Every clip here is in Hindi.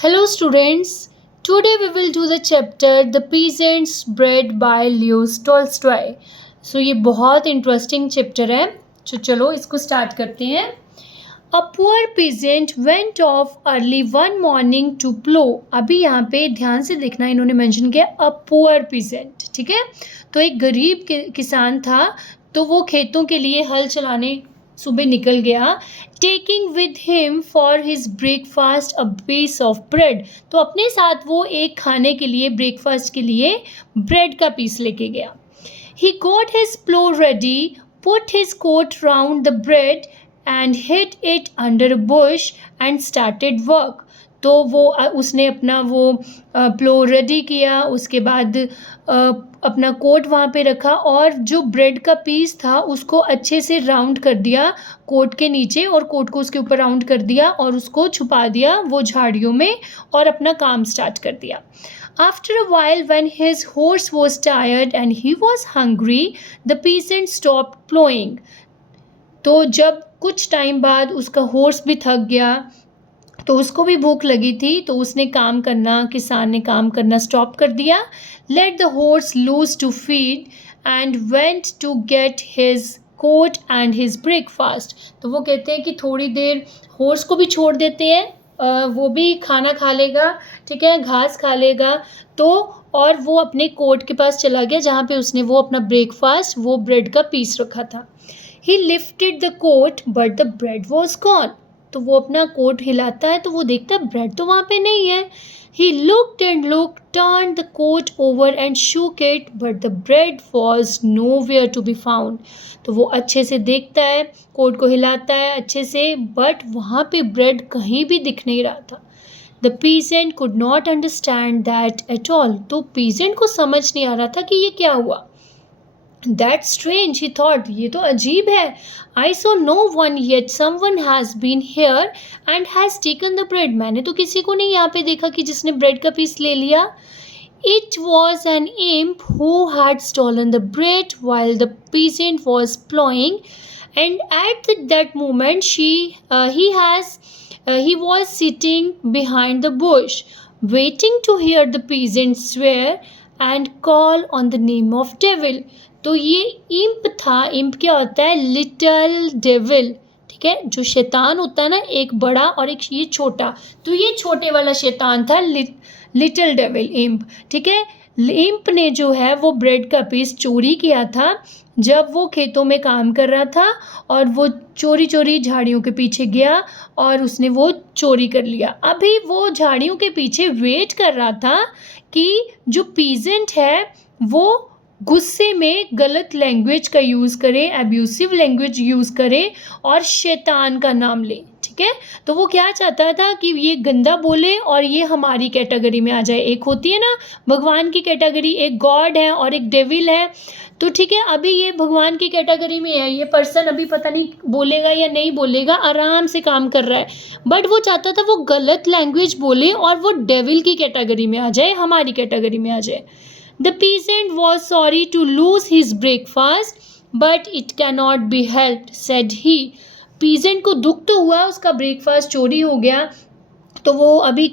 Hello students, today we will do the chapter The Peasant's Bread by Leo Tolstoy. So ये बहुत इंटरेस्टिंग चैप्टर है, तो चलो इसको स्टार्ट करते हैं. A poor peasant went off early one morning to plow. अभी यहाँ पे ध्यान से देखना, इन्होंने मेंशन किया a poor peasant, ठीक है. तो एक गरीब किसान था, तो वो खेतों के लिए हल चलाने सुबह निकल गया. Taking with him for his breakfast a piece of bread. तो अपने साथ वो एक खाने के लिए, ब्रेकफास्ट के लिए ब्रेड का पीस लेके गया. He got his plough ready, put his coat round the bread and hid it under a bush and started work. तो वो उसने अपना वो प्लो रेडी किया, उसके बाद अपना कोट वहाँ पे रखा और जो ब्रेड का पीस था उसको अच्छे से राउंड कर दिया कोट के नीचे, और कोट को उसके ऊपर राउंड कर दिया और उसको छुपा दिया वो झाड़ियों में, और अपना काम स्टार्ट कर दिया. After a while, when his horse was tired and he was hungry, the peasant stopped plowing. तो जब कुछ टाइम बाद उसका हॉर्स भी थक गया, तो उसको भी भूख लगी थी, तो उसने किसान ने काम करना स्टॉप कर दिया. Let the horse loose to feed and went to get his coat and his breakfast. तो वो कहते हैं कि थोड़ी देर हॉर्स को भी छोड़ देते हैं, वो भी खाना खा लेगा, ठीक है, घास खा लेगा. तो और वो अपने कोट के पास चला गया जहाँ पे उसने वो अपना ब्रेकफास्ट, वो ब्रेड का पीस रखा था. He lifted the coat but the bread was gone. तो वो अपना कोट हिलाता है तो वो देखता है ब्रेड तो वहाँ पे नहीं है. He looked and looked, turn the coat over and shook it, but the bread was nowhere to be found. तो वो अच्छे से देखता है, कोट को हिलाता है अच्छे से, बट वहाँ पे ब्रेड कहीं भी दिख नहीं रहा था. The peasant could not understand that at all. तो पीजेंट को समझ नहीं आ रहा था कि ये क्या हुआ. That's strange, he thought. ये तो अजीब है. I saw no one yet. Someone has been here and has taken the bread. मैंने तो किसी को नहीं यहाँ पे देखा कि जिसने ब्रेड का पीस ले लिया. It was an imp who had stolen the bread while the peasant was plowing, and at that moment he was sitting behind the bush, waiting to hear the peasant swear and call on the name of devil. तो ये इम्प था. इम्प क्या होता है? लिटिल डेविल, ठीक है. जो शैतान होता है ना, एक बड़ा और एक ये छोटा, तो ये छोटे वाला शैतान था, लिटिल डेविल, इम्प, ठीक है. इम्प ने जो है वो ब्रेड का पीस चोरी किया था जब वो खेतों में काम कर रहा था, और वो चोरी चोरी झाड़ियों के पीछे गया और उसने वो चोरी कर लिया. अभी वो झाड़ियों के पीछे वेट कर रहा था कि जो पीजेंट है वो गुस्से में गलत लैंग्वेज का यूज़ करे, एब्यूसिव लैंग्वेज यूज़ करे और शैतान का नाम ले, ठीक है. तो वो क्या चाहता था कि ये गंदा बोले और ये हमारी कैटेगरी में आ जाए. एक होती है ना भगवान की कैटेगरी, एक गॉड है और एक डेविल है. तो ठीक है, अभी ये भगवान की कैटेगरी में है, ये पर्सन अभी पता नहीं बोलेगा या नहीं बोलेगा, आराम से काम कर रहा है, बट वो चाहता था वो गलत लैंग्वेज बोले और वो डेविल की कैटेगरी में आ जाए, हमारी कैटेगरी में आ जाए. The peasant was sorry to lose his breakfast, but it cannot be helped, said he. Peasant को दुख तो हुआ, उसका ब्रेकफास्ट चोरी हो गया, तो वो अभी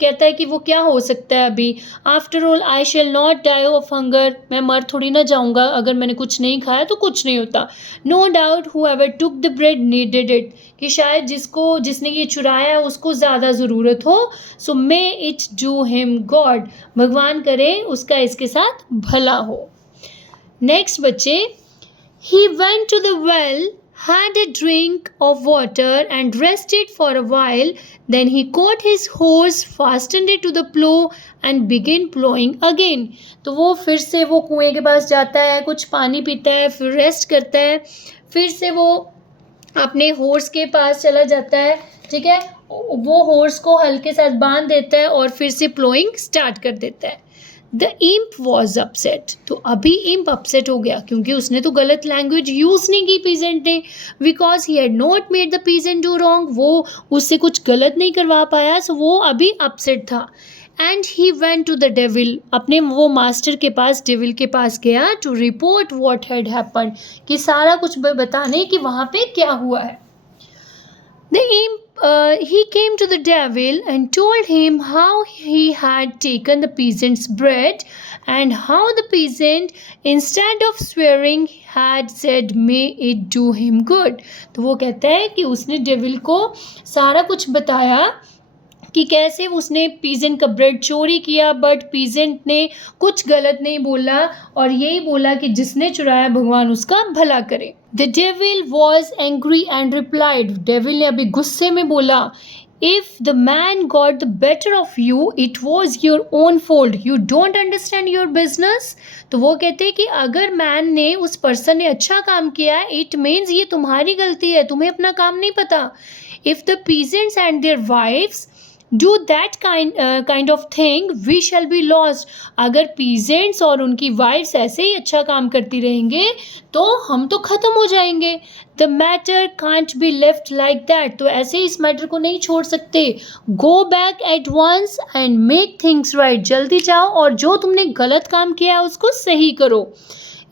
कहता है कि वो क्या हो सकता है अभी. After all I shall not die of hunger. मैं मर थोड़ी ना जाऊंगा, अगर मैंने कुछ नहीं खाया तो कुछ नहीं होता. No doubt whoever took the bread needed it. कि शायद जिसने ये चुराया है उसको ज़्यादा ज़रूरत हो. So may it do him god. भगवान करे उसका इसके साथ भला हो. नेक्स्ट बच्चे, he went to the well, had a drink of water and rested for a while. Then he caught his horse, fastened it to the plow and began plowing again. तो वो फिर से वो कुएं के पास जाता है, कुछ पानी पीता है, फिर रेस्ट करता है, फिर से वो अपने हॉर्स के पास चला जाता है, ठीक है. वो हॉर्स को हल के साथ बांध देता है और फिर से प्लोइंग स्टार्ट कर देता है. The imp was upset. तो अभी इम्प अपसेट हो गया क्योंकि उसने तो गलत लैंग्वेज यूज़ नहीं की पीजेंट ने, because he had not made the peasant do wrong. वो उससे कुछ गलत नहीं करवा पाया, सो वो अभी अपसेट था. And he went to the devil. अपने वो मास्टर के पास, डेविल के पास गया, to report what had happened, कि सारा कुछ बताने कि वहाँ पे क्या हुआ है. The imp he came to the devil and told him how he had taken the peasant's bread and how the peasant, instead of swearing, had said, "May it do him good." तो वो कहता है कि उसने डेविल को सारा कुछ बताया कि कैसे उसने पीजेंट का ब्रेड चोरी किया, बट पीजेंट ने कुछ गलत नहीं बोला और यही बोला कि जिसने चुराया भगवान उसका भला करे. The devil was angry and replied. Devil ने अभी गुस्से में बोला, If the man got the better of you, it was your own fault. You don't understand your business. तो वो कहते हैं कि अगर मैन ने, उस पर्सन ने अच्छा काम किया, it means ये तुम्हारी गलती है, तुम्हें अपना काम नहीं पता. If the peasants and their wives do that kind of thing, we shall be lost. अगर peasants और उनकी wives ऐसे ही अच्छा काम करती रहेंगे तो हम तो ख़त्म हो जाएंगे. The matter can't be left like that. तो ऐसे इस मैटर को नहीं छोड़ सकते. Go back at once and make things right. जल्दी जाओ और जो तुमने गलत काम किया है उसको सही करो.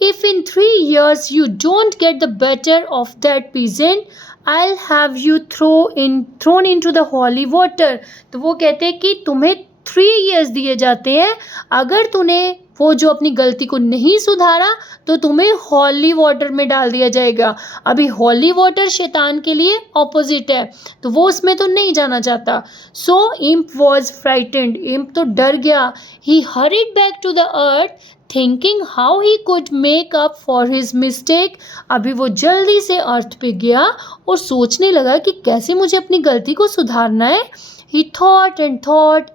If in 3 years you don't get the better of that peasant, I'll have you thrown into the holy water. तो वो कहते हैं कि तुम्हें 3 years दिए जाते हैं. अगर तूने वो जो अपनी गलती को नहीं सुधारा तो तुम्हें हॉली वाटर में डाल दिया जाएगा. अभी हॉली वाटर शैतान के लिए ऑपोजिट है, तो वो उसमें तो नहीं जाना चाहता. So imp was frightened. Imp तो डर गया. He hurried back to the earth thinking how he could make up for his mistake. अभी वो जल्दी से अर्थ पे गया और सोचने लगा कि कैसे मुझे अपनी गलती को सुधारना है. He thought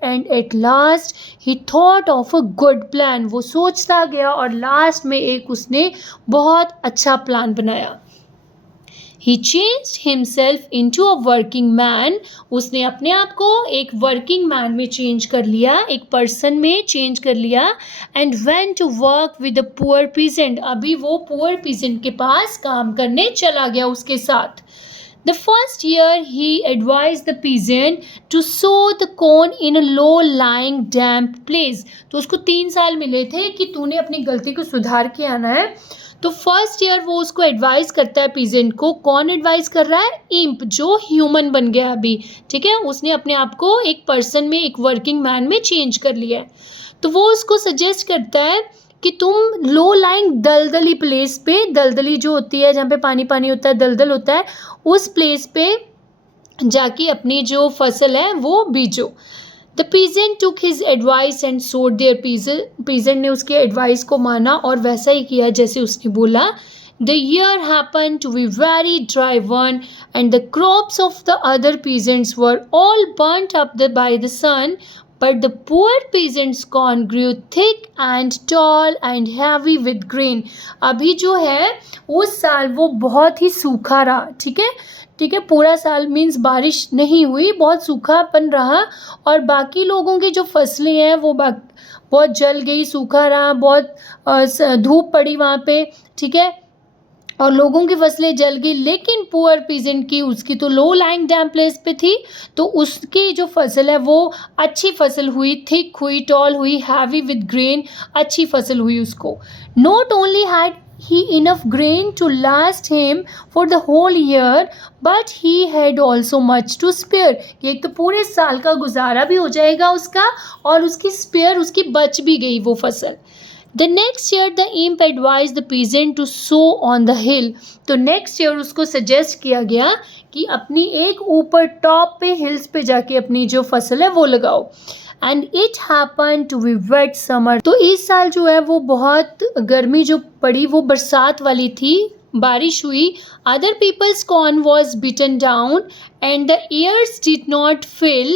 and at last he thought of a good plan. वो सोचता गया और लास्ट में एक उसने बहुत अच्छा प्लान बनाया. He changed himself into a working man. उसने अपने आप को एक वर्किंग मैन में चेंज कर लिया, एक पर्सन में चेंज कर लिया. And went to work with the poor peasant. अभी वो poor peasant के पास काम करने चला गया उसके साथ. The first year he advised the peasant to sow the corn in a low-lying damp place. तो उसको 3 साल मिले थे कि तूने अपनी गलती को सुधार के आना है. तो फर्स्ट ईयर वो उसको एडवाइस करता है पीजेंट को. कौन एडवाइस कर रहा है? इम्प, जो ह्यूमन बन गया अभी. ठीक है, उसने अपने आप को एक पर्सन में, एक वर्किंग मैन में चेंज कर लिया है. तो वो उसको सजेस्ट करता है कि तुम लो लाइंग दलदली प्लेस पे, दलदली जो होती है जहाँ पे पानी पानी होता है, दलदल होता है, उस प्लेस पे जाके अपनी जो फसल है वो बीजो. The peasant took his advice and सोड देयर. पीजेंट ने उसके एडवाइस को माना और वैसा ही किया जैसे उसने बोला. The year happen to be very dry one and the crops of the other peasants were all burnt up by the sun. But the poor peasant's corn grew thick and tall and heavy with grain. अभी जो है उस साल वो बहुत ही सूखा रहा. ठीक है, पूरा साल मीन्स बारिश नहीं हुई, बहुत सूखापन रहा और बाकी लोगों की जो फसलें हैं वो बहुत जल गई, सूखा रहा, बहुत धूप पड़ी वहाँ पे. ठीक है, और लोगों की फसलें जल गई. लेकिन पुअर पीजेंट की, उसकी तो लो लाइंग डैम प्लेस पे थी, तो उसकी जो फसल है वो अच्छी फसल हुई, थिक हुई, टॉल हुई, हैवी विद ग्रेन, अच्छी फसल हुई उसको. Not only had he enough grain to last him for the whole year, but he had also much to spare. कि एक तो पूरे साल का गुजारा भी हो जाएगा उसका और उसकी स्पेयर, उसकी बच भी गई वो फसल. The next year the imp advised the peasant to sow on the hill. तो next year उसको suggest किया गया कि अपनी एक ऊपर टॉप पे, हिल्स पे जाके अपनी जो फसल है वो लगाओ. And it happened to be wet summer. तो इस साल जो है वो बहुत गर्मी जो पड़ी वो बरसात वाली थी, बारिश हुई. Other people's corn was beaten down and the ears did not fill.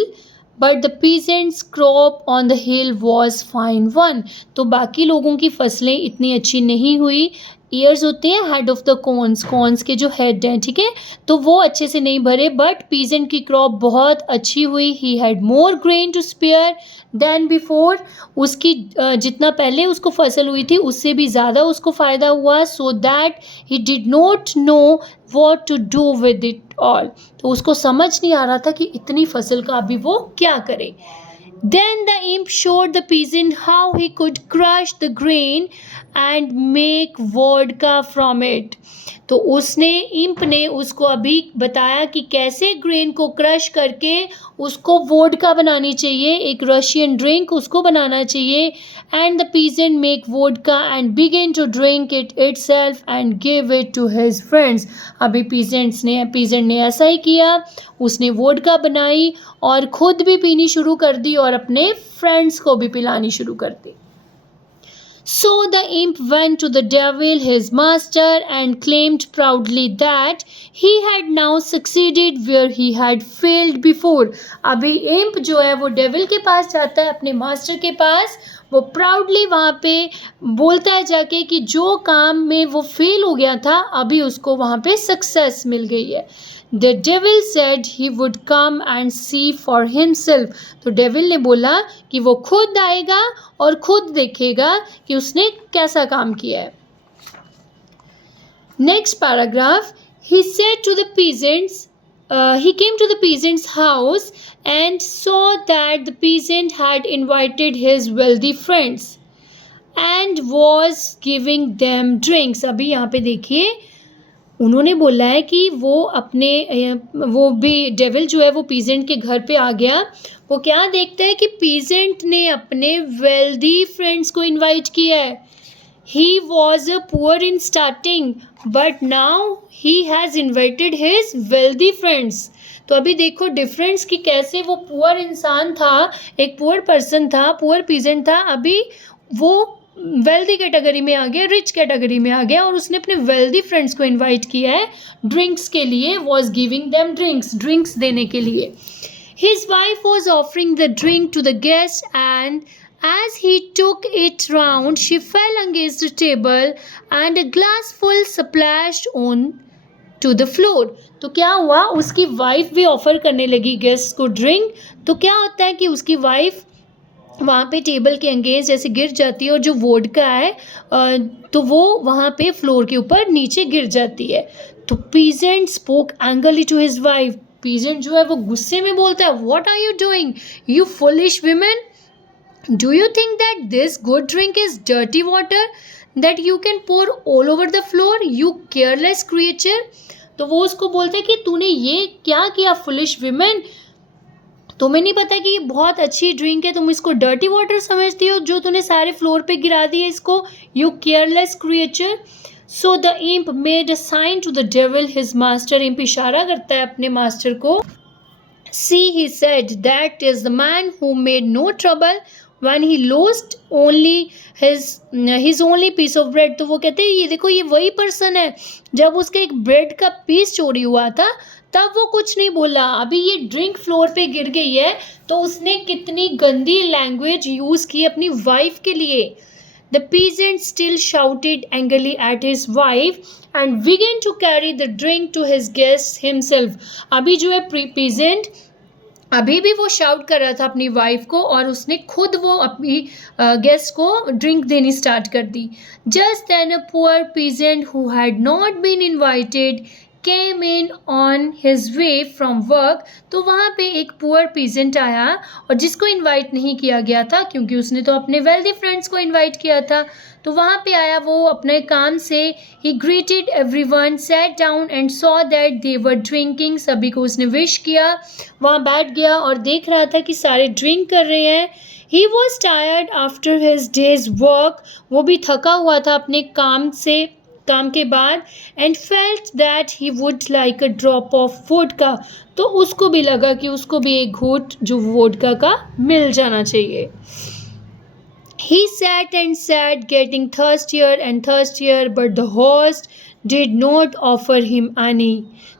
But the peasants' crop on the hill was fine one. तो बाकी लोगों की फसलें इतनी अच्छी नहीं हुई. ईयर्स होते हैं हेड ऑफ द कॉर्न्स के जो हेड हैं. ठीक है, तो वो अच्छे से नहीं भरे. बट पीजेंट की क्रॉप बहुत अच्छी हुई. He had more grain to spare than before. उसकी जितना पहले उसको फसल हुई थी उससे भी ज़्यादा उसको फ़ायदा हुआ. So that he did not know what to do with it all. तो उसको समझ नहीं आ रहा था कि इतनी फसल का अभी वो क्या करे. Then the imp showed the peasant how he could crush the grain and make vodka from it. तो उसने इम्प ने उसको अभी बताया कि कैसे ग्रेन को क्रश करके उसको वोडका बनानी चाहिए, एक रशियन ड्रिंक उसको बनाना चाहिए. And the peasant make vodka and begin to drink it itself and give it to his friends. अभी पीजेंट ने ऐसा ही किया, उसने वोडका बनाई और खुद भी पीनी शुरू कर दी और अपने फ्रेंड्स को भी पिलानी शुरू कर दी. So the imp went to the devil, his master, and claimed proudly that he had now succeeded where he had failed before. अभी imp जो है वो devil के पास जाता है, अपने master के पास. वो प्राउडली वहाँ पे बोलता है जाके कि जो काम में वो फेल हो गया था अभी उसको वहाँ पे सक्सेस मिल गई है. The devil said he would come and see for himself. तो डेविल ने बोला कि वो खुद आएगा और खुद देखेगा कि उसने कैसा काम किया है. Next paragraph. He said to the peasants, he came to the peasant's house and saw that the peasant had invited his wealthy friends and was giving them drinks. अभी यहाँ पे देखिए उन्होंने बोला है कि वो भी डेविल जो है वो पीजेंट के घर पे आ गया. वो क्या देखता है कि पीजेंट ने अपने वेल्दी फ्रेंड्स को इनवाइट किया है. He was a poor in starting but now he has invited his wealthy friends. तो अभी देखो डिफरेंस कि कैसे वो पुअर इंसान था, एक पुअर पर्सन था, पुअर पीजेंट था, अभी वो वेल्दी कैटेगरी में आ गया, रिच कैटेगरी में आ गया और उसने अपने वेल्दी फ्रेंड्स को इनवाइट किया है ड्रिंक्स के लिए. वॉज गिविंग देम ड्रिंक्स देने के लिए. His wife was offering the drink to the guest and as he took it round she fell against the table and a glass full splashed on to the floor. तो क्या हुआ, उसकी वाइफ भी ऑफर करने लगी गेस्ट को ड्रिंक. तो क्या होता है कि उसकी वाइफ वहाँ पे टेबल के अंगेज जैसे गिर जाती है और जो वोडका है तो वो वहाँ पे फ्लोर के ऊपर नीचे गिर जाती है. तो peasant spoke angrily to his wife. Peasant जो है वो गुस्से में बोलता है, what are you doing you foolish women, do you think that this good drink is dirty water that you can pour all over the floor, you careless creature. तो वो उसको बोलता है कि तूने ये क्या किया फुलिश विमेन, तुम्हें नहीं पता कि ये बहुत अच्छी ड्रिंक है, तुम इसको डर्टी वाटर समझती हो जो तूने सारे फ्लोर पे गिरा दिया इसको, you careless creature. So the imp made a sign to the devil his master. Imp इशारा करता है अपने मास्टर को. See he said that is the man who made no trouble when he lost only his only piece of bread. तो वो कहते हैं ये देखो ये वही पर्सन है, जब उसका एक ब्रेड का पीस चोरी हुआ था तब वो कुछ नहीं बोला, अभी ये ड्रिंक फ्लोर पे गिर गई है तो उसने कितनी गंदी लैंग्वेज यूज़ की अपनी वाइफ के लिए. The peasant still shouted angrily at his wife and began to carry the drink to his guests himself. अभी जो है peasant अभी भी वो शाउट कर रहा था अपनी वाइफ को और उसने खुद वो अपनी गेस्ट को ड्रिंक देनी स्टार्ट कर दी. Just then a poor peasant who had not been invited came in on his way from work. तो वहाँ पे एक पुअर पीजेंट आया और जिसको इनवाइट नहीं किया गया था क्योंकि उसने तो अपने वेल्दी फ्रेंड्स को इनवाइट किया था. तो वहाँ पे आया वो अपने काम से. ही greeted everyone, sat down and saw that they were drinking. सभी को उसने विश किया, वहाँ बैठ गया और देख रहा था कि सारे ड्रिंक कर रहे हैं. He was tired after his days work. वो भी थका हुआ था अपने काम के बाद. And felt that he would like a drop of vodka. तो उसको भी लगा कि उसको भी एक घूंट जो वोडका का मिल जाना चाहिए. He sat and sat, getting thirstier and thirstier, but the host did not offer him any.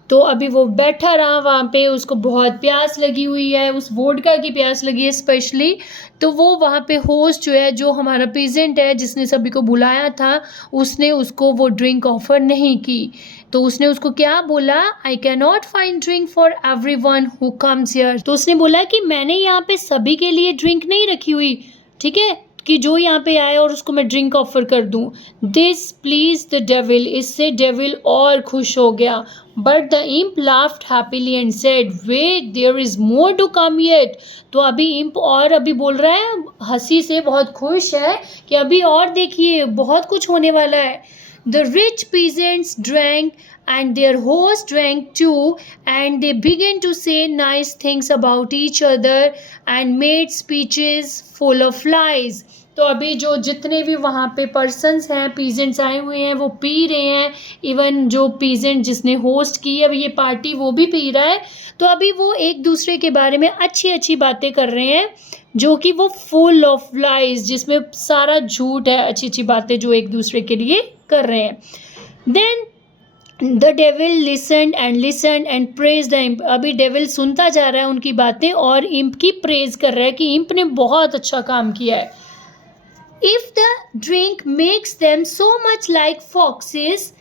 तो अभी वो बैठा रहा वहाँ पे, उसको बहुत प्यास लगी हुई है, उस वोडका की प्यास लगी है स्पेशली. तो वो वहाँ पे होस्ट जो है, जो हमारा पीजेंट है जिसने सभी को बुलाया था, उसने उसको वो ड्रिंक ऑफर नहीं की. तो उसने उसको क्या बोला, I can not find drink for every one who comes here. तो उसने बोला कि मैंने यहाँ पे सभी के लिए ड्रिंक नहीं रखी हुई, ठीक है, कि जो यहाँ पे आए और उसको मैं ड्रिंक ऑफर कर दूँ। दिस प्लीज द डेविल, इससे डेविल और खुश हो गया। But the imp laughed happily and said wait there is more to come yet. तो अभी इम्प और अभी बोल रहा है, हंसी से बहुत खुश है कि अभी और देखिए बहुत कुछ होने वाला है। The rich peasants drank and their host drank too, and they began to say nice things about each other and made speeches full of lies. तो अभी जो जितने भी वहाँ पे पर्सन्स हैं, पीजेंट्स आए हुए हैं, वो पी रहे हैं। इवन जो पीजेंट जिसने होस्ट की है ये पार्टी वो भी पी रहा है। तो अभी वो एक दूसरे के बारे में अच्छी अच्छी बातें कर रहे हैं, जो कि वो फुल ऑफ लाइज, जिसमें सारा झूठ है, अच्छी अच्छी बातें जो एक दूसरे के लिए कर रहे हैं। Then the devil listened and praise the imp. अभी डेविल सुनता जा रहा है उनकी बातें और इम्प की प्रेज कर रहा है कि इम्प ने बहुत अच्छा काम किया है। If the drink makes them so much like foxes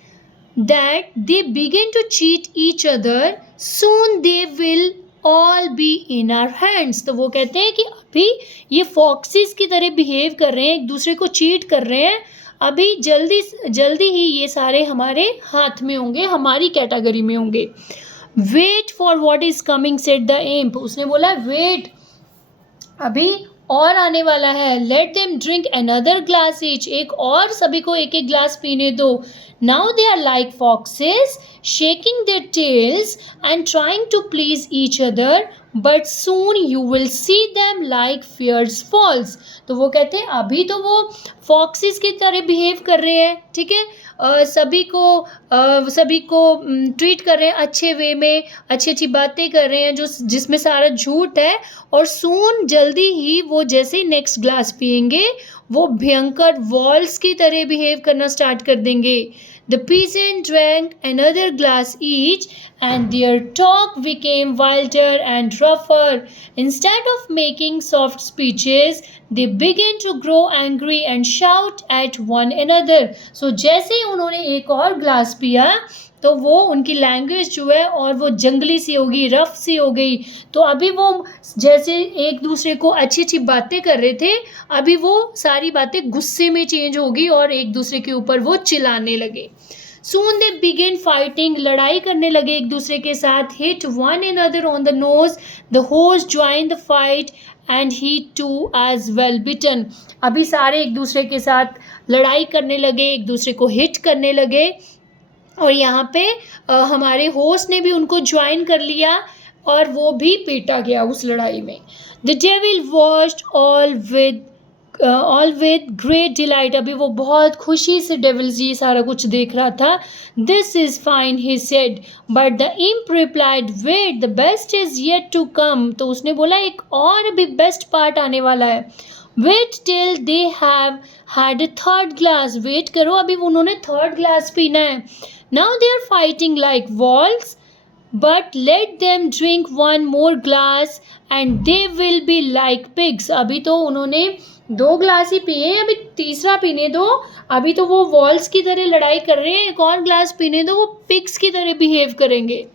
that they begin to cheat each other soon they will all be in our hands. तो वो कहते हैं कि अभी ये फॉक्सेस की तरह बिहेव कर रहे हैं, एक दूसरे को चीट कर रहे हैं, अभी जल्दी जल्दी ही ये सारे हमारे हाथ में होंगे, हमारी कैटेगरी में होंगे। Wait for what is coming said the imp. उसने बोला वेट, अभी और आने वाला है। Let them drink another glass each, एक और सभी को एक एक ग्लास पीने दो। Now they are like foxes shaking their tails and trying to please each other but soon you will see them like fierce falls. तो वो कहते हैं अभी तो वो फॉक्सेस की तरह बिहेव कर रहे हैं, ठीक है, सभी को ट्रीट कर रहे हैं अच्छे वे में, अच्छी अच्छी बातें कर रहे हैं जो जिसमें सारा झूठ है। और सून जल्दी ही वो जैसे नेक्स्ट ग्लास पिएंगे वो भयंकर वॉल्स की तरह बिहेव करना स्टार्ट कर देंगे। The peasant drank another glass each, and their talk became wilder and rougher. Instead of making soft speeches, they began to grow angry and shout at one another. So जैसे ही उन्होंने एक और ग्लास पिया तो वो उनकी लैंग्वेज जो है और वो जंगली सी होगी, रफ सी हो गई। तो अभी वो जैसे एक दूसरे को अच्छी अच्छी बातें कर रहे थे, अभी वो सारी बातें गुस्से में चेंज होगी और एक दूसरे के ऊपर वो चिल्लाने लगे। Soon they began fighting, लड़ाई करने लगे एक दूसरे के साथ। Hit one another on the nose. The host joined the fight and he too as well bitten. अभी सारे एक दूसरे के साथ लड़ाई करने लगे, एक दूसरे को हिट करने लगे और यहाँ पे हमारे होस्ट ने भी उनको ज्वाइन कर लिया और वो भी पीटा गया उस लड़ाई में। The devil watched all with great delight. अभी वो बहुत खुशी से डेविल जी सारा कुछ देख रहा था। This is fine, he said, but the imp replied, wait, the best is yet to come. तो उसने बोला एक और भी बेस्ट पार्ट आने वाला है। Wait till they have had a third glass. Wait करो, अभी उन्होंने थर्ड ग्लास पीना है। Now they are fighting like wolves, but let them drink one more glass and they will be like pigs. अभी तो उन्होंने 2 ग्लास ही पिए, अभी तीसरा पीने दो। अभी तो वो वॉल्स की तरह लड़ाई कर रहे हैं, एक और ग्लास पीने दो, वो पिग्स की तरह बिहेव करेंगे।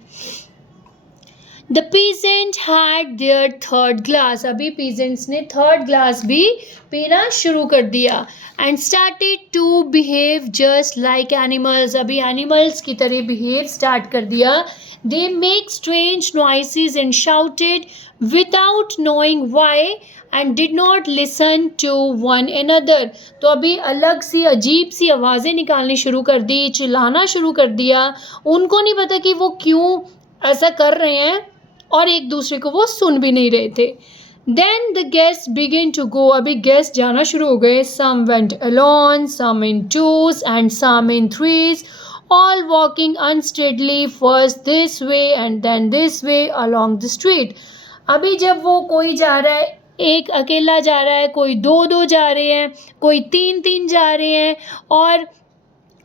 The peasant had their third glass. अभी peasants ने थर्ड ग्लास भी पीना शुरू कर दिया and started to behave just like animals. अभी animals की तरह behave start कर दिया। They make strange noises and shouted without knowing why and did not listen to one another. तो अभी अलग सी अजीब सी आवाज़ें निकालनी शुरू कर दी, चिल्लाना शुरू कर दिया। उनको नहीं पता कि वो क्यों ऐसा कर रहे हैं और एक दूसरे को वो सुन भी नहीं रहे थे। Then the guests began to go. अभी गेस्ट जाना शुरू हो गए। Some went alone, some in twos and some in threes, all walking unsteadily, first this way and then this way along the street. अभी जब वो कोई जा रहा है, एक अकेला जा रहा है, कोई 2-2 जा रहे हैं, कोई 3-3 जा रहे हैं और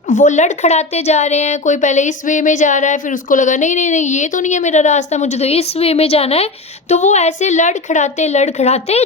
वो लड़खड़ाते जा रहे हैं। कोई पहले इस वे में जा रहा है, फिर उसको लगा नहीं नहीं नहीं ये तो नहीं है मेरा रास्ता, मुझे तो इस वे में जाना है। तो वो ऐसे लड़खड़ाते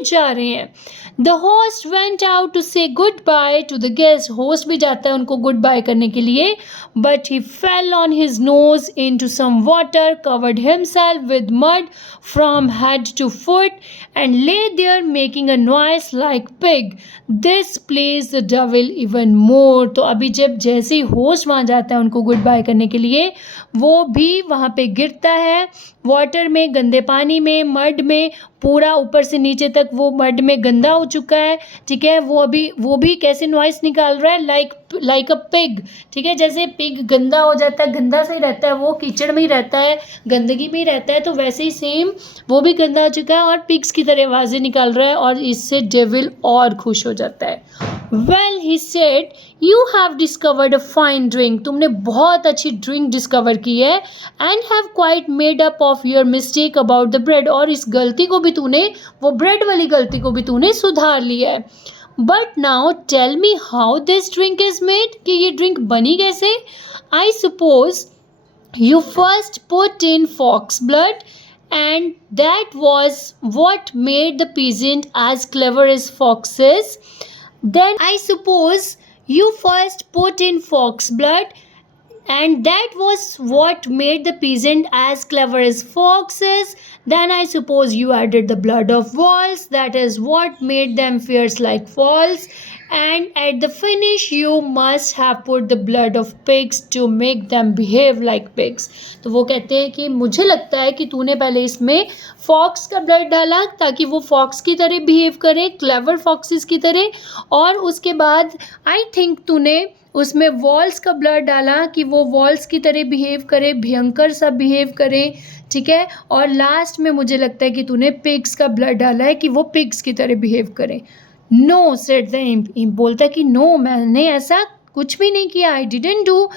जा रहे हैं। The host went out to say goodbye to the guest. Host भी जाता है उनको गुड बाय करने के लिए, but he fell on his nose into some water, covered himself with mud from head to foot and lay there making a noise like pig. This pleased the devil even more. तो अभी जब जैसे ही होश वहाँ जाता है उनको गुड बाय करने के लिए, वो भी वहाँ पे गिरता है वाटर में, गंदे पानी में, मड में, पूरा ऊपर से नीचे तक वो मड में गंदा हो चुका है, ठीक है। वो भी कैसे नॉइस निकाल रहा है, लाइक अ पिग, ठीक है। जैसे पिग गंदा हो जाता है, गंदा से ही रहता है, वो कीचड़ में ही रहता है, गंदगी में ही रहता है, तो वैसे ही सेम वो भी गंदा हो चुका है और पिग्स की तरह आवाज़ें निकाल रहा है, और इससे डेविल और खुश हो जाता है। Well he said, you have discovered a fine drink, तुमने बहुत अच्छी ड्रिंक डिस्कवर की है, and have quite made up of your mistake about the bread, और इस गलती को भी तूने, वो ब्रेड वाली गलती को भी तूने सुधार लिया है। But now tell me how this drink is made, कि ये ड्रिंक बनी कैसे। I suppose you first put in fox blood, and that was what made the peasant as clever as foxes. Then I suppose you first put in fox blood, and that was what made the peasant as clever as foxes. Then I suppose you added the blood of wolves, that is what made them fierce like wolves. And at the finish you must have put the blood of pigs to make them behave like pigs. तो वो कहते हैं कि मुझे लगता है कि तूने पहले इसमें फॉक्स का ब्लड डाला ताकि वो फॉक्स की तरह बिहेव करे, क्लेवर फॉक्सेस की तरह, और उसके बाद आई थिंक तूने उसमें वॉल्स का ब्लड डाला कि वो वॉल्स की तरह बिहेव करे, भयंकर सा बिहेव करे, ठीक है। और लास्ट में मुझे लगता है कि तूने पिग्स का ब्लड डाला है कि वो पिग्स की तरह बिहेव करे। No said the imp, imp बोलता है कि नो, मैंने ऐसा कुछ भी नहीं किया, I didn't do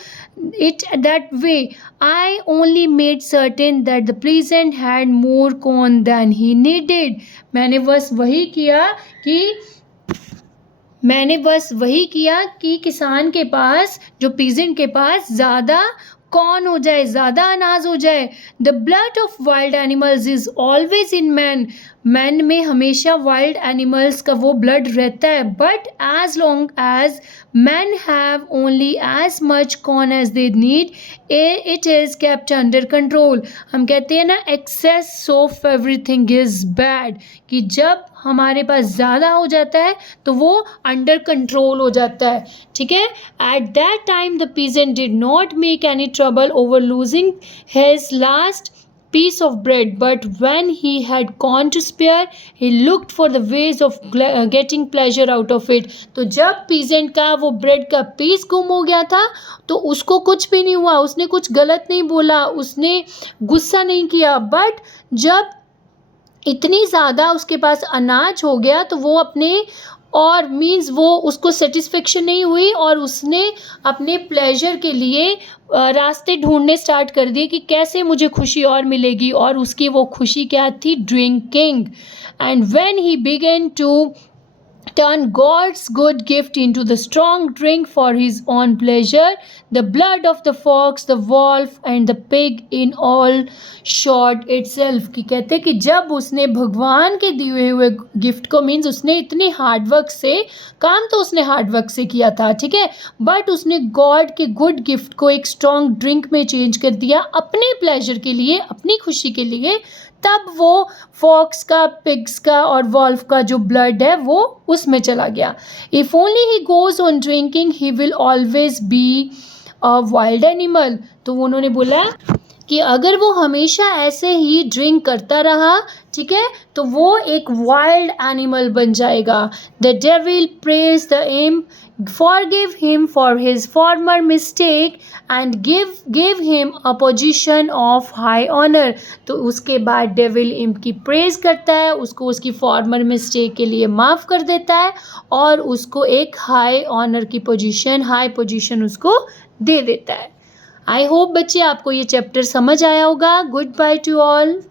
it that way, I only made certain that the pleasant had more corn than he needed. मैंने बस वही किया कि किसान के पास, जो पीजेंट के पास ज़्यादा कॉर्न हो जाए, ज़्यादा अनाज हो जाए। The blood of wild animals is always in man, man में हमेशा वाइल्ड एनिमल्स का वो ब्लड रहता है, but as long as man have only as much corn as they need, it is kept under control. हम कहते हैं ना, excess of everything is bad, कि जब हमारे पास ज़्यादा हो जाता है तो वो अंडर कंट्रोल हो जाता है, ठीक है। At that time the peasant did not make any trouble over losing his last piece of bread, but when he had gone to spare, he looked for the ways of getting pleasure out of it. तो जब पीजेंट का वो ब्रेड का पीस गुम हो गया था तो उसको कुछ भी नहीं हुआ, उसने कुछ गलत नहीं बोला, उसने गुस्सा नहीं किया, बट जब इतनी ज़्यादा उसके पास अनाज हो गया तो वो अपने, और मीन्स वो उसको सेटिस्फेक्शन नहीं हुई और उसने अपने प्लेजर के लिए रास्ते ढूंढने स्टार्ट कर दिए कि कैसे मुझे खुशी और मिलेगी, और उसकी वो खुशी क्या थी, drinking. And when he began to turn God's good gift into the strong drink for his own pleasure, the blood of the fox, the wolf and the pig in all showed itself। कि कहते कि जब उसने भगवान के दिए हुए गिफ्ट को, मीन्स उसने इतनी हार्डवर्क से काम, तो उसने हार्डवर्क से किया था, ठीक है, बट उसने गॉड के गुड गिफ्ट को एक स्ट्रॉन्ग ड्रिंक में चेंज कर दिया अपने प्लेजर के लिए, अपनी खुशी के लिए, तब वो फॉक्स का, पिग्स का और वॉल्फ का जो ब्लड है वो उसमें चला गया। If only he goes on drinking he will always be a wild animal. तो उन्होंने बोला कि अगर वो हमेशा ऐसे ही ड्रिंक करता रहा, ठीक है, तो वो एक वाइल्ड एनिमल बन जाएगा। The devil praise the imp, forgive him for his former mistake and give him a position of high honor। तो उसके बाद डेविल इम्प की प्रेज करता है, उसको उसकी फॉर्मर मिस्टेक के लिए माफ़ कर देता है और उसको एक हाई ऑनर की पोजीशन, हाई पोजीशन उसको दे देता है। आई होप बच्चे आपको ये चैप्टर समझ आया होगा। Good by two all.